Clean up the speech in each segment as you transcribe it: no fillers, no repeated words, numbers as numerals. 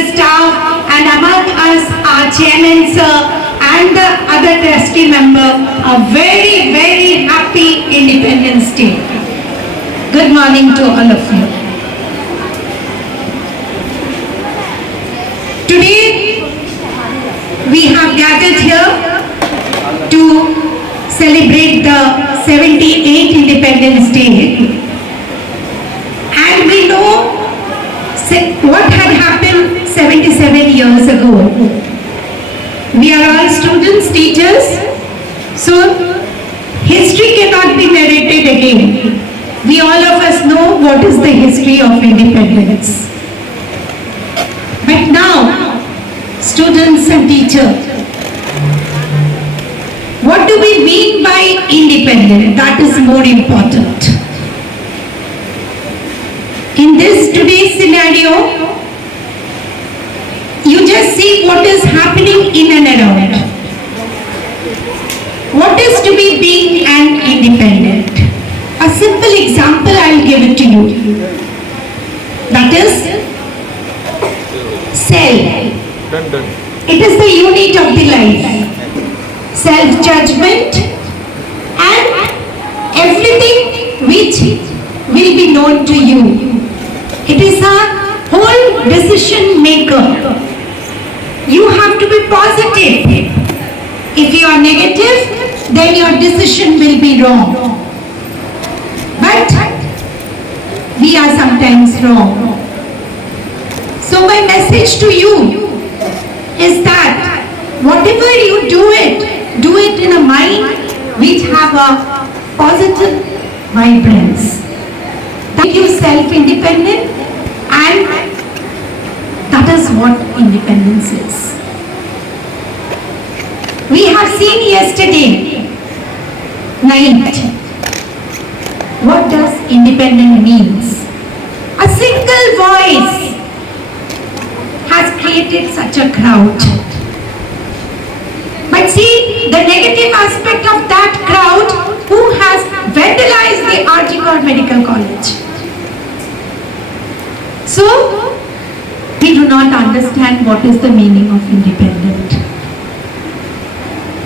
senior staff, and among us our chairman sir and the other trustee member, a very, very happy Independence Day. Good morning to all of you. Today we have gathered here to celebrate the 78th Independence Day, and we know what had happened 77 years ago. We are all students, teachers, so history cannot be narrated again. We all of us know what is the history of independence. But now, students and teachers, what do we mean by independent? That is more important. In this today's scenario, you just see what is happening in and around. What is to be being an independent? A simple example I will give it to you. That is self. It is the unit of the life. Self-judgment and everything which will be known to you. It is a whole decision maker. You have to be positive. If you are negative, then your decision will be wrong. But we are sometimes wrong. So my message to you is that whatever you do it in a mind which have a positive vibrance. Make yourself independent, and that is what independence is. We have seen yesterday night what does independent means. A single voice has created such a crowd. But see, the negative aspect of that crowd who has vandalized the RG Kar Medical College. So, we do not understand what is the meaning of independent.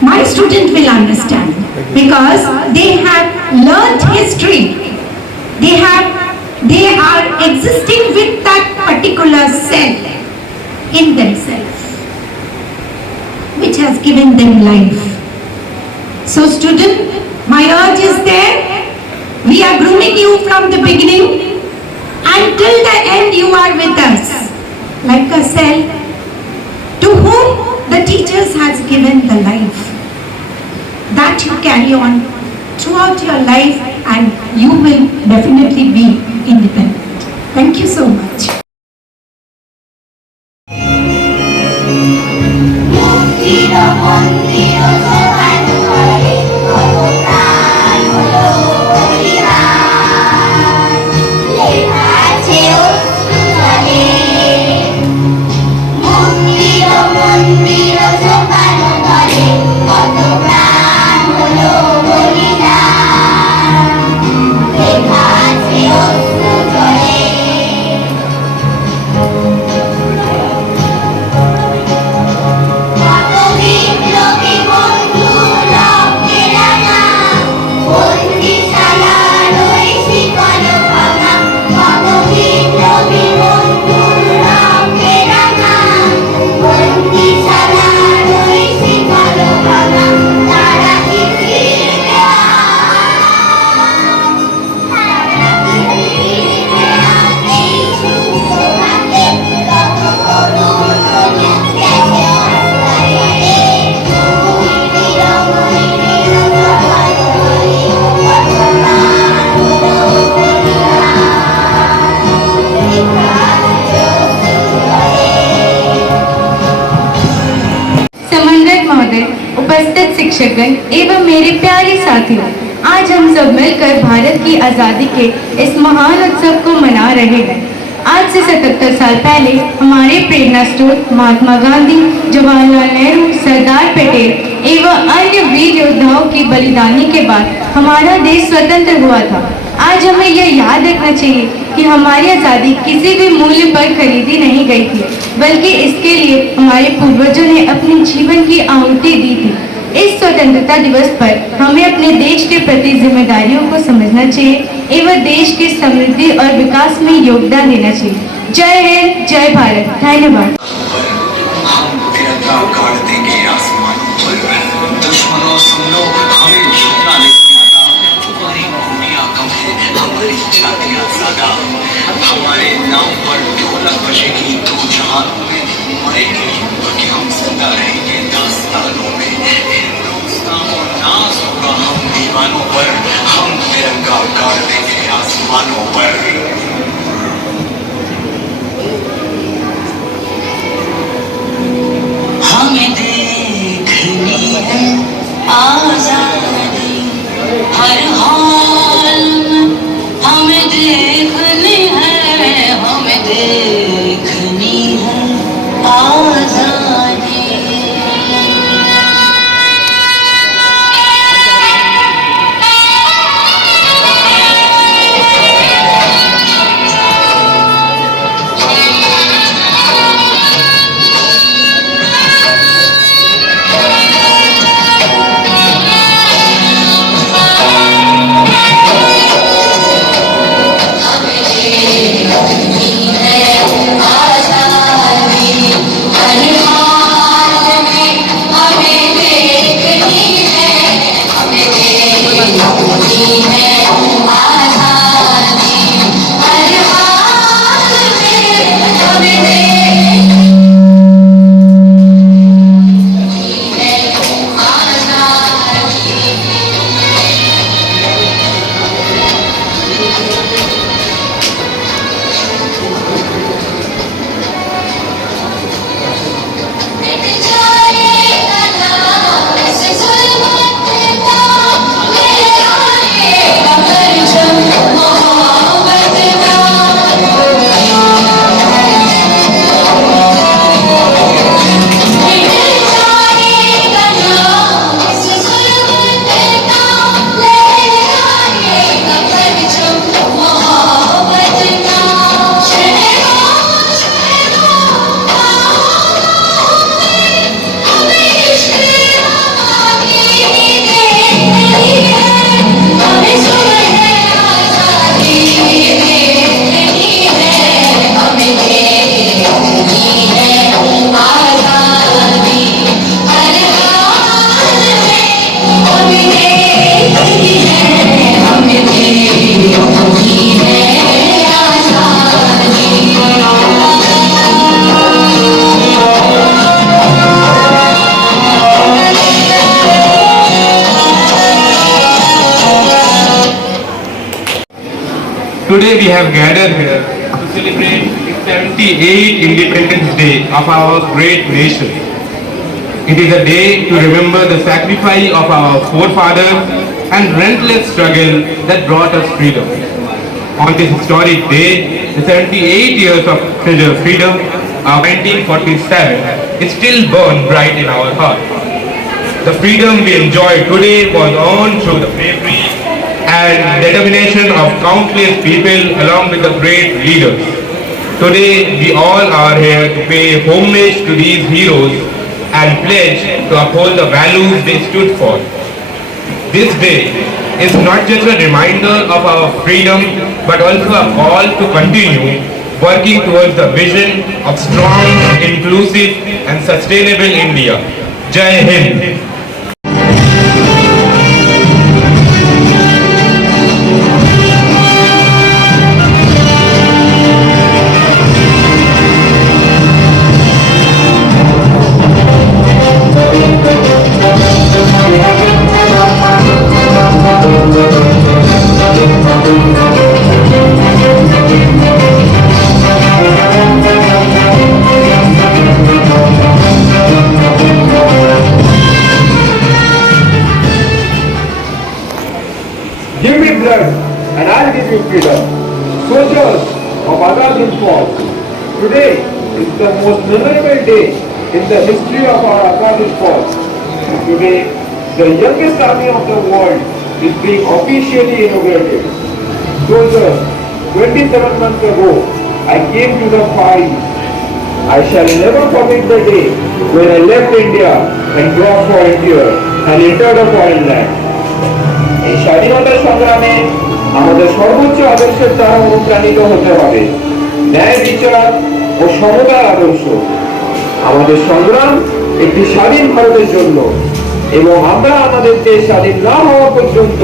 My student will understand because they have learnt history. They are existing with that particular self in themselves, which has given them life. So student, my urge is there. We are grooming you from the beginning. Until the end you are with us, like a cell to whom the teachers has given the life. That you carry on throughout your life, and you will definitely be independent. Thank you so much. उपस्थित शिक्षकगण एवं मेरे प्यारे साथियों, आज हम सब मिलकर भारत की आज़ादी के इस महान उत्सव को मना रहे हैं। आज से 77 साल पहले हमारे प्रेरणा स्रोत महात्मा गांधी, जवाहरलाल नेहरू, सरदार पटेल एवं अन्य वीर योद्धाओं की बलिदानी के बाद हमारा देश स्वतंत्र हुआ था। आज हमें यह याद रखना चाहिए कि हमारी आज़ादी किसी भी मूल्य पर खरीदी नहीं गई थी, बल्कि इसके लिए हमारे पूर्वजों ने अपने जीवन की आहुति दी थी। इस स्वतंत्रता दिवस पर हमें अपने देश के प्रति जिम्मेदारियों को समझना चाहिए एवं देश की समृद्धि और विकास में योगदान देना चाहिए। जय हिंद, जय भारत। धन्यवाद। हम तिरंगा गाड़ देंगे आसमानों पर, दुश्मनों सुन लो हमें झुकना नहीं आता, तुम्हारी खूनियां कम है हमारी छातियां ज्यादा, हमारे नाम पर ढोलक बजेगी दो जहानों में, मरेंगे क्योंकि हम जिंदा रहेंगे दास्तानों में, हिंदुस्तान और नाज होगा हम दीवानों पर, हम तिरंगा गाड़ देंगे आसमानों पर। हमें देखनी है आजादी हर हाल में, हमें देखनी है, हमें देखनी है आजादी। Today we have gathered here to celebrate the 78th Independence Day of our great nation. It is a day to remember the sacrifice of our forefathers and relentless struggle that brought us freedom. On this historic day, the 78 years of freedom of 1947 is still burned bright in our heart. The freedom we enjoy today was earned through the bravery and determination of countless people along with the great leaders. Today we all are here to pay homage to these heroes and pledge to uphold the values they stood for. This day is not just a reminder of our freedom but also a call to continue working towards the vision of strong, inclusive and sustainable India. Jai Hind. Give me blood and I'll give you freedom. Soldiers of Azad Hind Force, today is the most memorable day in the history of our Azad Hind Force. Today, the youngest army of the world is being officially inaugurated. Soldiers, 27 months ago, I came to the Far East. I shall never forget the day when I left India and crossed frontier and entered a foreign land. এই স্বাধীনতা সংগ্রামে আমাদের সর্বোচ্চ আদর্শের দ্বারা অনুপ্রাণিত হতে হবে, ন্যায় বিচার ও সমতার আদর্শ। আমাদের সংগ্রাম একটি স্বাধীন ভারতের জন্য, এবং আমরা আমাদের দেশ স্বাধীন না হওয়া পর্যন্ত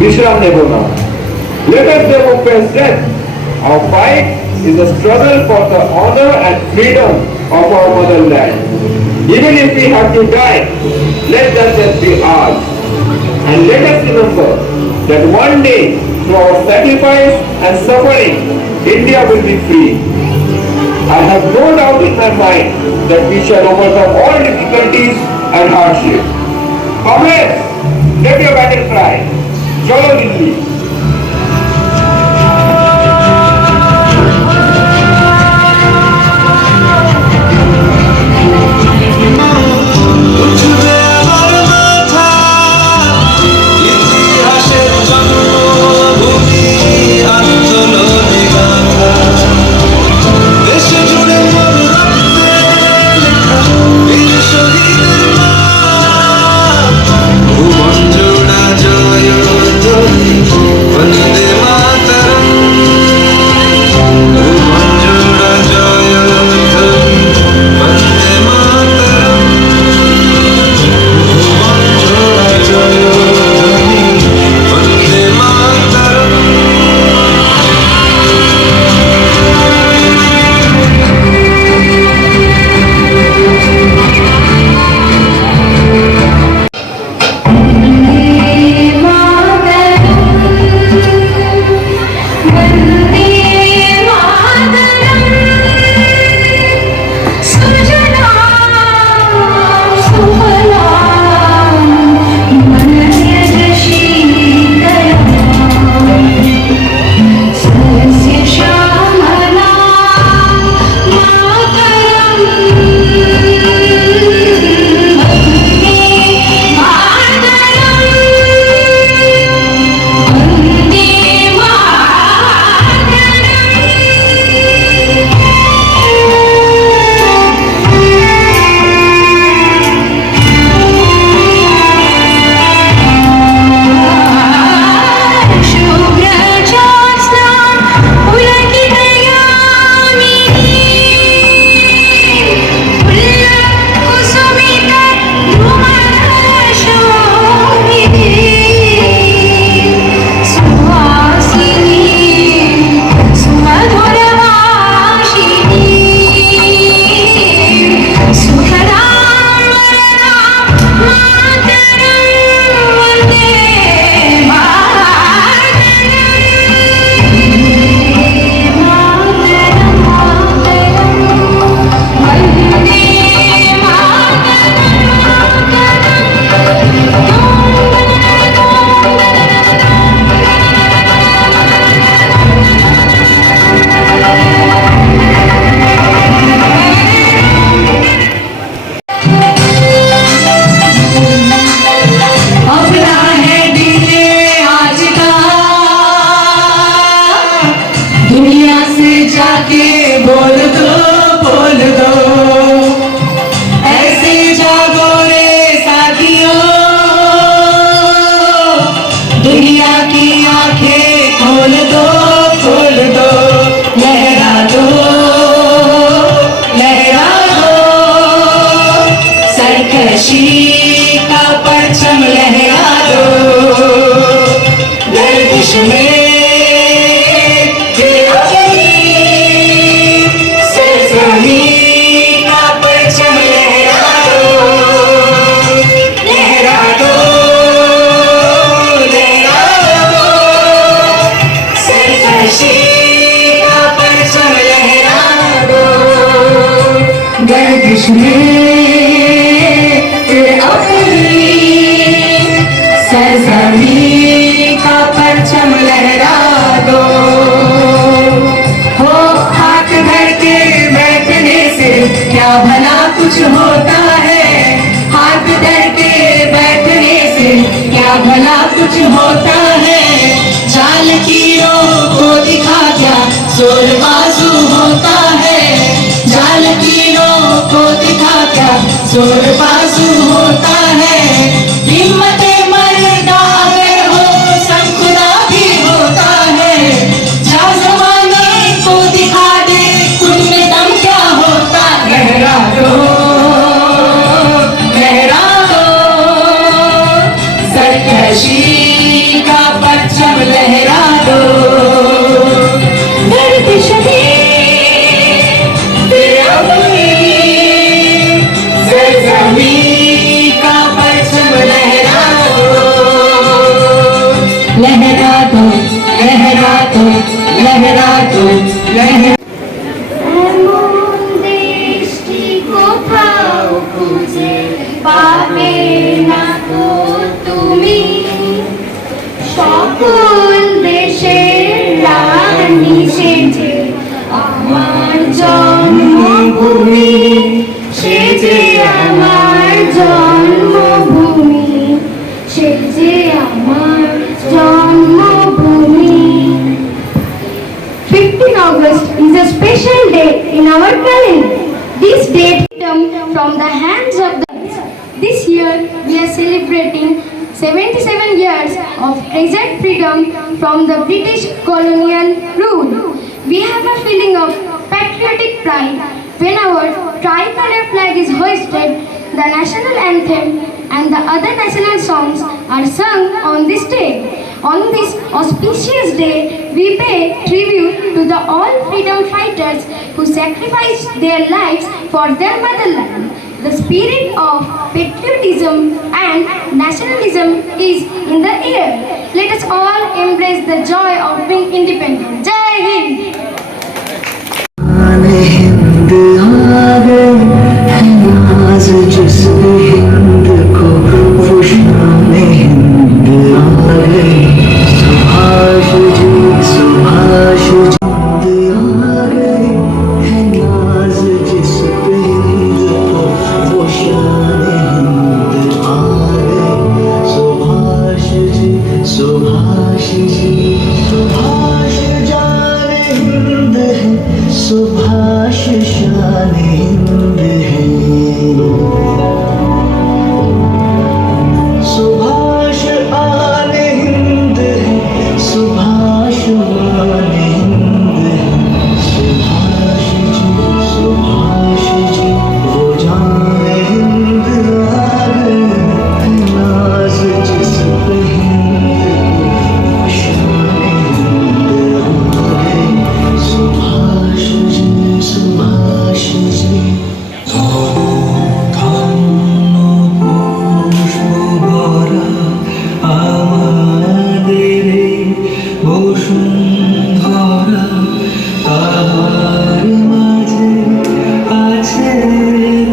বিশ্রাম নেব না। Let us never face death. Our fight is a struggle for the honor and freedom of our motherland. Even if we have to die, let that death be ours. And let us remember that one day, through our sacrifice and suffering, India will be free. I have no doubt in my mind that we shall overcome all difficulties and hardships. Comrades, let your battle cry. Chalo Delhi. भला कुछ होता है, लकीरों को दिखा क्या जोर बाजू होता है, जाल लकीरों को दिखा क्या जोर बाजू होता है। हिम्मते मर्दा अगर हो संग खुदा भी होता है, जा जमाने को दिखा दे उनमें दम क्या होता है। लहरा दो सरकशी का परचम लहरा दो, दर्द शदीद तेरे अपनी सरजमीं का परचम लहरा दो, लहरा दो लहरा दो लहरा दो लहरा। এমন দেশটি কোথাও খুঁজে পাবে না তো তুমি, সকল দেশের রানী সেজে আমার জন্মভূমি, সেজে আমার জন্মভূমি, সেজে আমার জন্মভূমি। 15 August is a special day in our calendar. This date comes from the hands of the. This year we are celebrating 77 years of treasured freedom from the British colonial rule. We have a feeling of patriotic pride when our tricolor flag is hoisted, the national anthem and the other national songs are sung on this day. On this auspicious day, we pay tribute to the all freedom fighters who sacrificed their lives for their motherland. The spirit of patriotism and nationalism is in the air. Let us all embrace the joy of being independent. Jai Hind! Hind आ गए हैं नाज जिस हिंद को वो शान हिंद आ गए। सुभाष जी सुभाष जी आ गए हैं नाज जिस हिंद को वो शान हिंद आ गए। सुभाष जी सुभाष जी सुभाष जान हिंद है, सुभाष शान हिंद है। सुभाष आन हिंद है, सुभाष आन हिंद है। सुभाष जी वो जान हिंद आ गए हैं नाज जिस पे हिंद को शान हिंद आ गए। सुभाष जी सुभाष जी। পুষ্পভরা আমাদের বসুন্ধরা, তাহার মাঝে আছে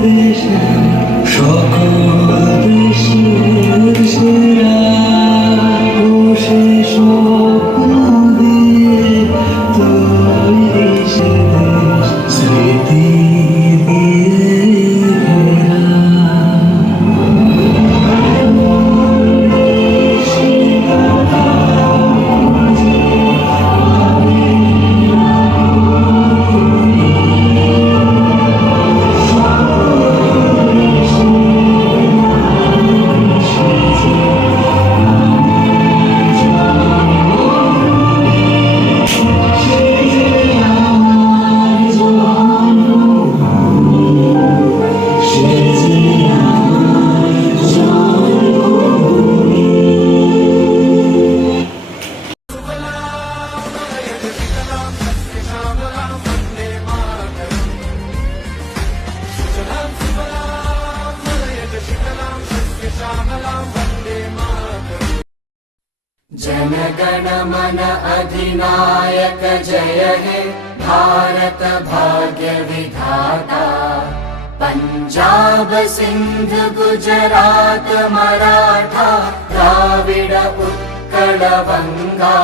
দেশে সকল দেশের সেরা। বসে স্বপ্ন দিয়ে তৈরি সে দেশ স্মৃতি দিয়ে ঘেরা। जनगण मन अधिनायक जय हे भारत भाग्य विधाता। पंजाब सिंध गुजरात मराठा द्राविड उत्कल बंगा,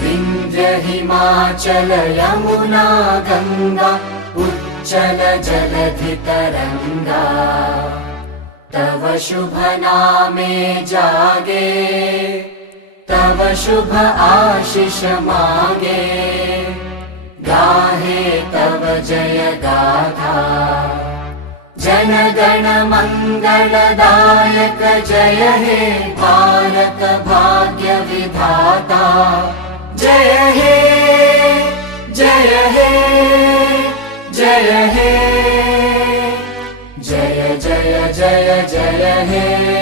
विंध्य हिमाचल यमुना गंगा उच्चल जलधि तरंगा। तव शुभ नामे जागे तव शुभ आशीष मांगे, गाहे तव जय गाथा। जन गण मंगलदायक जय हे भारत भाग्य विधाता। जय हे जय हे जय हे, जय जय जय जय हे।